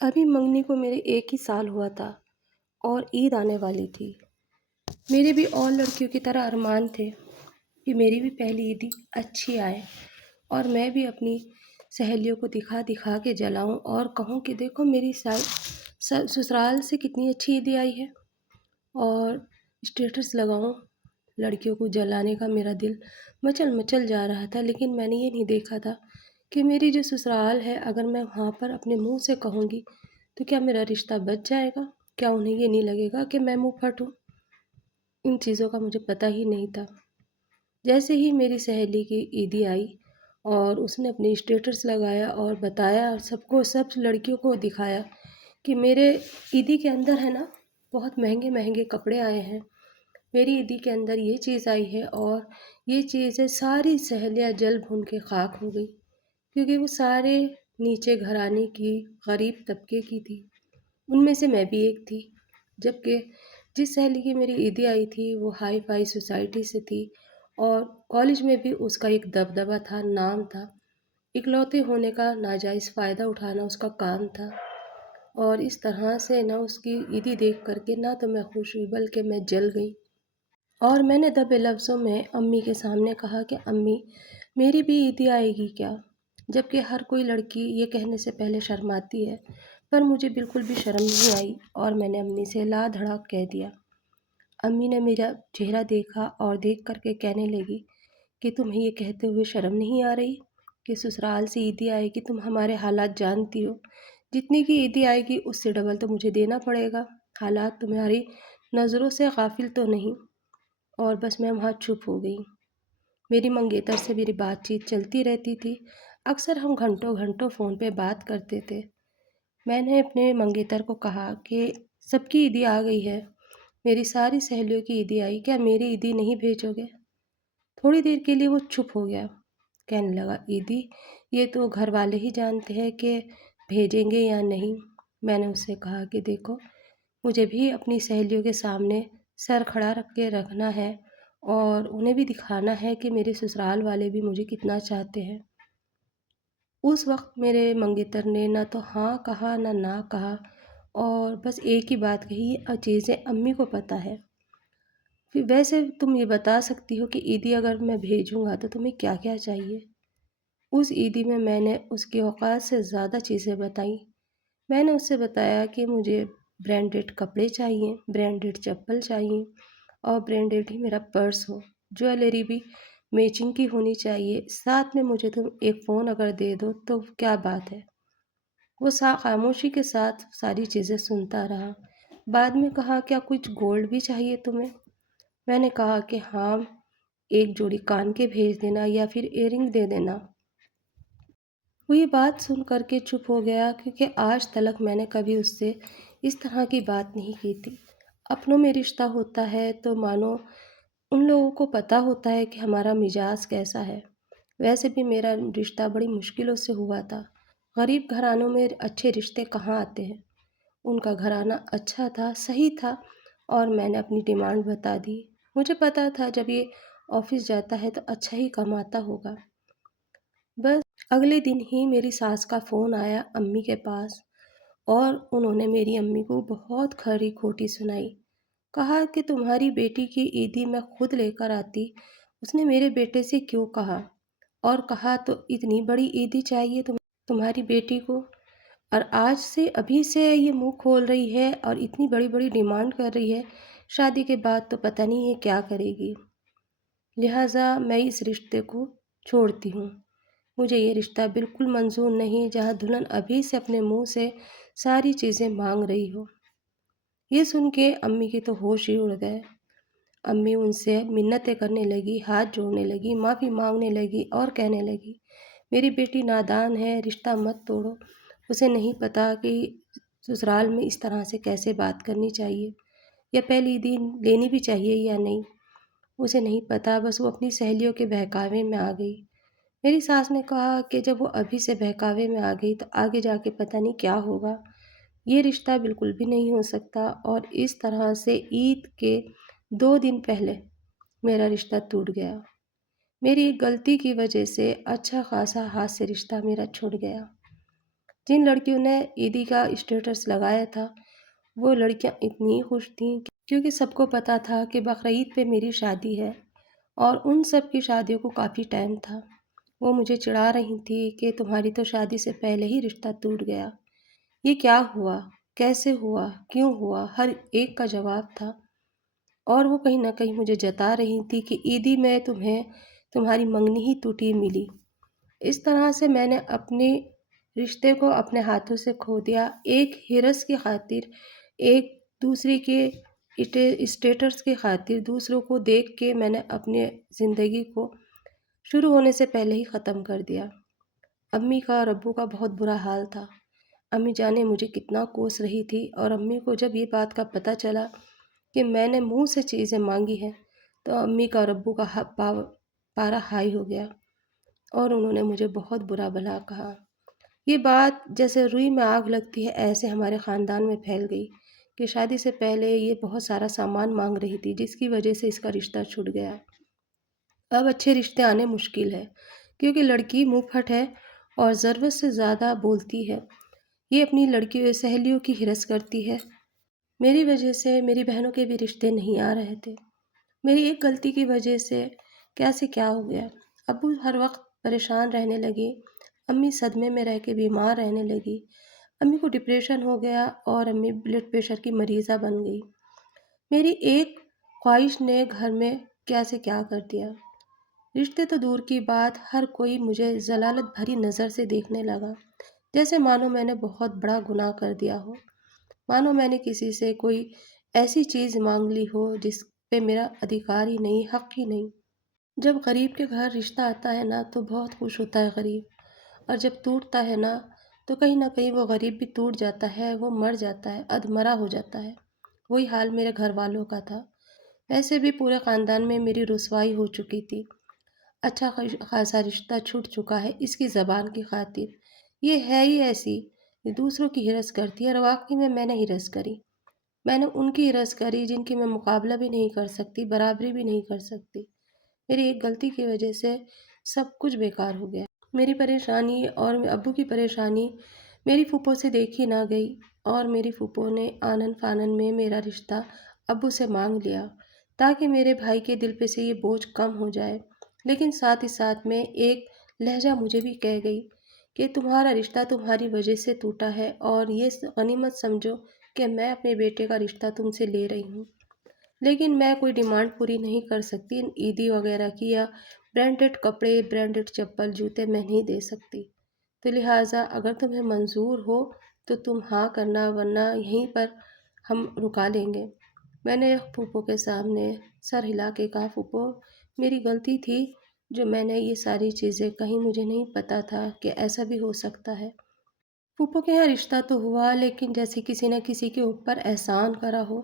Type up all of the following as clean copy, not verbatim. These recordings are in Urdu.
ابھی منگنی کو میرے 1 ہی سال ہوا تھا اور عید آنے والی تھی۔ میرے بھی اور لڑکیوں کی طرح ارمان تھے کہ میری بھی پہلی عیدی اچھی آئے اور میں بھی اپنی سہیلیوں کو دکھا دکھا کے جلاؤں اور کہوں کہ دیکھو میری سسرال سے کتنی اچھی عیدی آئی ہے، اور اسٹیٹس لگاؤں۔ لڑکیوں کو جلانے کا میرا دل مچل مچل جا رہا تھا، لیکن میں نے یہ نہیں دیکھا تھا کہ میری جو سسرال ہے، اگر میں وہاں پر اپنے منہ سے کہوں گی تو کیا میرا رشتہ بچ جائے گا؟ کیا انہیں یہ نہیں لگے گا کہ میں منہ پھٹ ہوں؟ ان چیزوں کا مجھے پتہ ہی نہیں تھا۔ جیسے ہی میری سہیلی کی عیدی آئی اور اس نے اپنی اسٹیٹس لگایا اور بتایا سب لڑکیوں کو دکھایا کہ میرے عیدی کے اندر ہے نا بہت مہنگے مہنگے کپڑے آئے ہیں، میری عیدی کے اندر یہ چیز آئی ہے، اور یہ چیزیں ساری سہیلیاں جل بھن کے خاک ہو گئی، کیونکہ وہ سارے نیچے گھرانے کی غریب طبقے کی تھی۔ ان میں سے میں بھی ایک تھی، جبکہ جس سہیلی کی میری عیدی آئی تھی وہ ہائی فائی سوسائٹی سے تھی، اور کالج میں بھی اس کا ایک دبدبہ تھا، نام تھا۔ اکلوتے ہونے کا ناجائز فائدہ اٹھانا اس کا کام تھا، اور اس طرح سے نہ اس کی عیدی دیکھ کر کے نہ تو میں خوش ہوئی بلکہ میں جل گئی، اور میں نے دبے لفظوں میں امی کے سامنے کہا کہ امی میری بھی عیدی آئے گی کیا؟ جبکہ ہر کوئی لڑکی یہ کہنے سے پہلے شرماتی ہے، پر مجھے بالکل بھی شرم نہیں آئی، اور میں نے امی سے لا دھڑک کہہ دیا۔ امی نے میرا چہرہ دیکھا اور دیکھ کر کے کہنے لگی کہ تمہیں یہ کہتے ہوئے شرم نہیں آ رہی کہ سسرال سے عیدی آئے گی؟ تم ہمارے حالات جانتی ہو، جتنی کی عیدی آئے گی اس سے ڈبل تو مجھے دینا پڑے گا، حالات تمہاری نظروں سے غافل تو نہیں؟ اور بس میں وہاں چپ ہو گئی۔ میری منگیتر سے میری بات چیت چلتی رہتی تھی، اکثر ہم گھنٹوں گھنٹوں فون پہ بات کرتے تھے۔ میں نے اپنے منگیتر کو کہا کہ سب کی عیدی آ گئی ہے، میری ساری سہیلیوں کی عیدی آئی، کیا میری عیدی نہیں بھیجو گے؟ تھوڑی دیر کے لیے وہ چپ ہو گیا، کہنے لگا عیدی یہ تو گھر والے ہی جانتے ہیں کہ بھیجیں گے یا نہیں۔ میں نے اس سے کہا کہ دیکھو مجھے بھی اپنی سہیلیوں کے سامنے سر کھڑا رکھ کے رکھنا ہے، اور انہیں بھی دکھانا ہے کہ میرے سسرال والے بھی مجھے کتنا چاہتے ہیں۔ اس وقت میرے منگیتر نے نہ تو ہاں کہا نہ کہا، اور بس ایک ہی بات کہی، یہ چیزیں امی کو پتہ ہے۔ پھر ویسے تم یہ بتا سکتی ہو کہ عیدی اگر میں بھیجوں گا تو تمہیں کیا کیا چاہیے؟ اس عیدی میں نے اس کی اوقات سے زیادہ چیزیں بتائیں۔ میں نے اس سے بتایا کہ مجھے برانڈڈ کپڑے چاہیے، برانڈڈ چپل چاہیے، اور برانڈڈ ہی میرا پرس ہو، جویلری بھی میچنگ کی ہونی چاہیے، ساتھ میں مجھے تم ایک فون اگر دے دو تو کیا بات ہے۔ وہ خاموشی کے ساتھ ساری چیزیں سنتا رہا۔ بعد میں کہا کیا کچھ گولڈ بھی چاہیے تمہیں؟ میں نے کہا کہ ہاں، ایک جوڑی کان کے بھیج دینا یا پھر ایئر رنگ دے دینا۔ وہ یہ بات سن کر کے چپ ہو گیا، کیونکہ آج تلک میں نے کبھی اس سے اس طرح کی بات نہیں کی تھی۔ اپنوں میں رشتہ ہوتا ہے تو مانو ان لوگوں کو پتہ ہوتا ہے کہ ہمارا مزاج کیسا ہے۔ ویسے بھی میرا رشتہ بڑی مشکلوں سے ہوا تھا، غریب گھرانوں میں اچھے رشتے کہاں آتے ہیں؟ ان کا گھرانہ اچھا تھا، صحیح تھا، اور میں نے اپنی ڈیمانڈ بتا دی۔ مجھے پتا تھا جب یہ آفس جاتا ہے تو اچھا ہی کماتا ہوگا۔ بس اگلے دن ہی میری ساس کا فون آیا امی کے پاس، اور انہوں نے میری امی کو بہت کھری کھوٹی سنائی۔ کہا کہ تمہاری بیٹی کی عیدی میں خود لے کر آتی، اس نے میرے بیٹے سے کیوں کہا؟ اور کہا تو اتنی بڑی عیدی چاہیے تمہاری بیٹی کو، اور آج سے ابھی سے یہ منہ کھول رہی ہے اور اتنی بڑی بڑی ڈیمانڈ کر رہی ہے، شادی کے بعد تو پتہ نہیں یہ کیا کرے گی۔ لہٰذا میں اس رشتے کو چھوڑتی ہوں، مجھے یہ رشتہ بالکل منظور نہیں جہاں دلہن ابھی سے اپنے منہ سے ساری چیزیں مانگ رہی ہو۔ یہ سن کے امی کی تو ہوش ہی اڑ گئے۔ امی ان سے منتیں کرنے لگی، ہاتھ جوڑنے لگی، معافی مانگنے لگی، اور کہنے لگی میری بیٹی نادان ہے، رشتہ مت توڑو، اسے نہیں پتہ کہ سسرال میں اس طرح سے کیسے بات کرنی چاہیے، یا پہلی دن لینی بھی چاہیے یا نہیں، اسے نہیں پتہ، بس وہ اپنی سہیلیوں کے بہکاوے میں آ گئی۔ میری ساس نے کہا کہ جب وہ ابھی سے بہکاوے میں آ گئی تو آگے جا کے پتہ نہیں کیا ہوگا، یہ رشتہ بالکل بھی نہیں ہو سکتا، اور اس طرح سے عید کے 2 دن پہلے میرا رشتہ ٹوٹ گیا۔ میری ایک غلطی کی وجہ سے اچھا خاصا ہاتھ سے رشتہ میرا چھوٹ گیا۔ جن لڑکیوں نے عیدی کا اسٹیٹس لگایا تھا وہ لڑکیاں اتنی خوش تھیں کیونکہ سب کو پتہ تھا کہ بقرعید پہ میری شادی ہے اور ان سب کی شادیوں کو کافی ٹائم تھا۔ وہ مجھے چڑھا رہی تھی کہ تمہاری تو شادی سے پہلے ہی رشتہ ٹوٹ گیا، یہ کیا ہوا، کیسے ہوا، کیوں ہوا، ہر ایک کا جواب تھا۔ اور وہ کہیں نہ کہیں مجھے جتا رہی تھی کہ عیدی میں تمہیں تمہاری منگنی ہی ٹوٹی ملی۔ اس طرح سے میں نے اپنے رشتے کو اپنے ہاتھوں سے کھو دیا، ایک ہرس کی خاطر، ایک دوسرے کے اسٹیٹس کی خاطر، دوسروں کو دیکھ کے میں نے اپنے زندگی کو شروع ہونے سے پہلے ہی ختم کر دیا۔ امی کا اور ابو کا بہت برا حال تھا۔ امی جانے مجھے کتنا کوس رہی تھی، اور امی کو جب یہ بات کا پتہ چلا کہ میں نے منہ سے چیزیں مانگی ہیں تو امی کا اور ابو کا پارا ہائی ہو گیا اور انہوں نے مجھے بہت برا بھلا کہا۔ یہ بات جیسے روئی میں آگ لگتی ہے ایسے ہمارے خاندان میں پھیل گئی کہ شادی سے پہلے یہ بہت سارا سامان مانگ رہی تھی جس کی وجہ سے اس کا رشتہ چھوٹ گیا۔ اب اچھے رشتے آنے مشکل ہے کیونکہ لڑکی منہ پھٹ ہے اور ضرورت سے زیادہ بولتی ہے۔ یہ اپنی لڑکیوں سہیلیوں کی ہرس کرتی ہے۔ میری وجہ سے میری بہنوں کے بھی رشتے نہیں آ رہے تھے۔ میری ایک غلطی کی وجہ سے کیسے کیا ہو گیا۔ ابو ہر وقت پریشان رہنے لگے، امی صدمے میں رہ کے بیمار رہنے لگی، امی کو ڈپریشن ہو گیا اور امی بلڈ پریشر کی مریضہ بن گئی۔ میری ایک خواہش نے گھر میں کیسے کیا کر دیا۔ رشتے تو دور کی بات، ہر کوئی مجھے ضلالت بھری نظر سے دیکھنے لگا، جیسے مانو میں نے بہت بڑا گناہ کر دیا ہو، مانو میں نے کسی سے کوئی ایسی چیز مانگ لی ہو جس پہ میرا ادھیکار ہی نہیں، حق ہی نہیں۔ جب غریب کے گھر رشتہ آتا ہے نا تو بہت خوش ہوتا ہے غریب، اور جب ٹوٹتا ہے نا تو کہیں نہ کہیں وہ غریب بھی ٹوٹ جاتا ہے، وہ مر جاتا ہے، ادھمرا ہو جاتا ہے۔ وہی حال میرے گھر والوں کا تھا۔ ویسے بھی پورے خاندان میں میری رسوائی ہو چکی تھی، اچھا خاصا رشتہ چھوٹ چکا ہے اس کی زبان کی خاطر۔ یہ ہے ہی ایسی، دوسروں کی ہرس کرتی ہے، اور واقعی میں نے ہرس کری۔ میں نے ان کی ہرس کری جن کی میں مقابلہ بھی نہیں کر سکتی، برابری بھی نہیں کر سکتی۔ میری ایک غلطی کی وجہ سے سب کچھ بیکار ہو گیا۔ میری پریشانی اور ابو کی پریشانی میری پھوپھو سے دیکھی نہ گئی، اور میری پھوپھو نے آنن فانن میں میرا رشتہ ابو سے مانگ لیا تاکہ میرے بھائی کے دل پہ سے یہ بوجھ کم ہو جائے۔ لیکن ساتھ ہی ساتھ میں ایک لہجہ مجھے بھی کہہ گئی کہ تمہارا رشتہ تمہاری وجہ سے ٹوٹا ہے، اور یہ غنیمت سمجھو کہ میں اپنے بیٹے کا رشتہ تم سے لے رہی ہوں۔ لیکن میں کوئی ڈیمانڈ پوری نہیں کر سکتی عیدی وغیرہ کی، یا برانڈڈ کپڑے، برانڈڈ چپل، جوتے میں نہیں دے سکتی، تو لہٰذا اگر تمہیں منظور ہو تو تم ہاں کرنا، ورنہ یہیں پر ہم رکا لیں گے۔ میں نے پھوپھو کے سامنے سر ہلا کے کہا، پھوپھو میری غلطی تھی جو میں نے یہ ساری چیزیں کہیں، مجھے نہیں پتہ تھا کہ ایسا بھی ہو سکتا ہے۔ پھوپھو کے یہاں رشتہ تو ہوا، لیکن جیسے کسی نہ کسی کے اوپر احسان کرا ہو،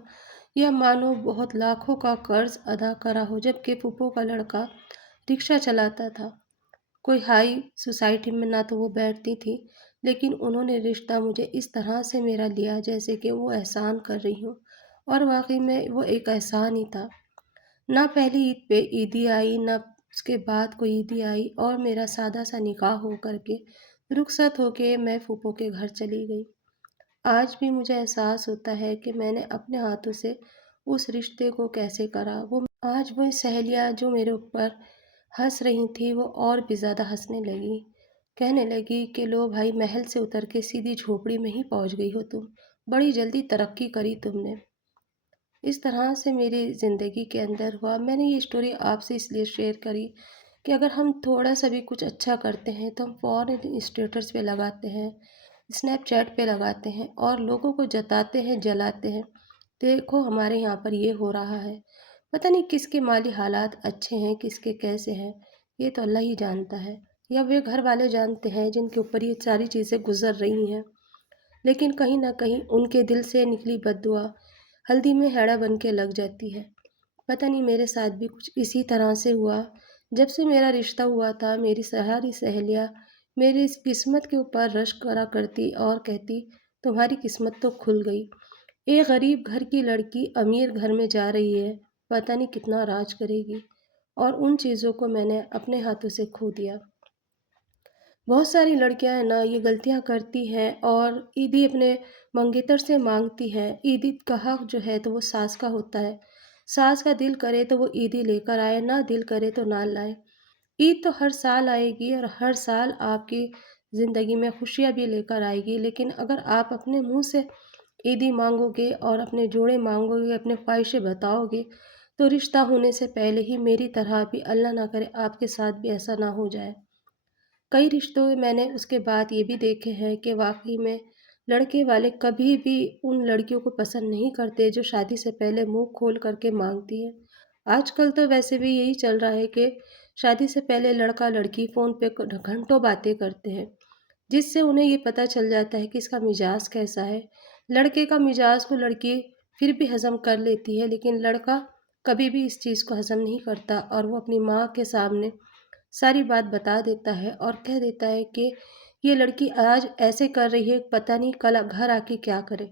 یا مانو بہت لاکھوں کا قرض ادا کرا ہو۔ جب کہ پھوپھو کا لڑکا رکشہ چلاتا تھا، کوئی ہائی سوسائٹی میں نہ تو وہ بیٹھتی تھی، لیکن انہوں نے رشتہ مجھے اس طرح سے میرا لیا جیسے کہ وہ احسان کر رہی ہوں، اور واقعی میں وہ ایک احسان ہی تھا۔ نہ پہلی عید پہ عیدی آئی، نہ اس کے بعد کوئی عیدی آئی، اور میرا سادہ سا نکاح ہو کر کے رخصت ہو کے میں پھوپھو کے گھر چلی گئی۔ آج بھی مجھے احساس ہوتا ہے کہ میں نے اپنے ہاتھوں سے اس رشتے کو کیسے کرا۔ آج وہ سہیلیاں جو میرے اوپر ہنس رہی تھی وہ اور بھی زیادہ ہنسنے لگی، کہنے لگی کہ لو بھائی، محل سے اتر کے سیدھی جھوپڑی میں ہی پہنچ گئی ہو تم، بڑی جلدی ترقی کری تم نے۔ اس طرح سے میری زندگی کے اندر ہوا۔ میں نے یہ اسٹوری آپ سے اس لیے شیئر کری کہ اگر ہم تھوڑا سا بھی کچھ اچھا کرتے ہیں تو ہم فوراً اسٹیٹس پہ لگاتے ہیں، اسنیپ چیٹ پہ لگاتے ہیں، اور لوگوں کو جتاتے ہیں، جلاتے ہیں، دیکھو ہمارے یہاں پر یہ ہو رہا ہے۔ پتہ نہیں کس کے مالی حالات اچھے ہیں، کس کے کیسے ہیں، یہ تو اللہ ہی جانتا ہے، یا وہ گھر والے جانتے ہیں جن کے اوپر یہ ساری چیزیں گزر رہی ہیں۔ لیکن کہیں نہ کہیں ان کے دل سے نکلی بد دعا ہلدی میں ہیڑا بن کے لگ جاتی ہے۔ پتہ نہیں میرے ساتھ بھی کچھ اسی طرح سے ہوا۔ جب سے میرا رشتہ ہوا تھا، میری ساری سہیلیاں میری اس قسمت کے اوپر رشک کرا کرتی اور کہتی تمہاری قسمت تو کھل گئی، ایک غریب گھر کی لڑکی امیر گھر میں جا رہی ہے، پتہ نہیں کتنا راج کرے گی۔ اور ان چیزوں کو میں نے اپنے ہاتھوں سے کھو دیا۔ بہت ساری لڑکیاں ہیں نا یہ غلطیاں کرتی ہیں اور عیدی اپنے منگیتر سے مانگتی ہے۔ عیدی کا حق جو ہے تو وہ ساس کا ہوتا ہے۔ ساس کا دل کرے تو وہ عیدی لے کر آئے، نہ دل کرے تو نہ لائے۔ عید تو ہر سال آئے گی اور ہر سال آپ کی زندگی میں خوشیاں بھی لے کر آئے گی، لیکن اگر آپ اپنے منہ سے عیدی مانگو گے اور اپنے جوڑے مانگو گے، اپنے خواہشیں بتاؤ گے، تو رشتہ ہونے سے پہلے ہی میری طرح بھی اللہ نہ کرے آپ کے ساتھ بھی ایسا نہ ہو جائے۔ کئی رشتوں میں نے اس کے بعد یہ بھی دیکھے ہیں کہ واقعی میں لڑکے والے کبھی بھی ان لڑکیوں کو پسند نہیں کرتے جو شادی سے پہلے منہ کھول کر کے مانگتی ہیں۔ آج کل تو ویسے بھی یہی چل رہا ہے کہ شادی سے پہلے لڑکا لڑکی فون پہ گھنٹوں باتیں کرتے ہیں، جس سے انہیں یہ پتہ چل جاتا ہے کہ اس کا مزاج کیسا ہے۔ لڑکے کا مزاج کو لڑکی پھر بھی ہضم کر لیتی ہے، لیکن لڑکا کبھی بھی اس چیز کو ہضم نہیں کرتا اور وہ اپنی ماں کے سامنے ساری بات بتا دیتا ہے اور کہہ دیتا ہے کہ یہ لڑکی آج ایسے کر رہی ہے، پتہ نہیں کل گھر آ کے کیا کرے۔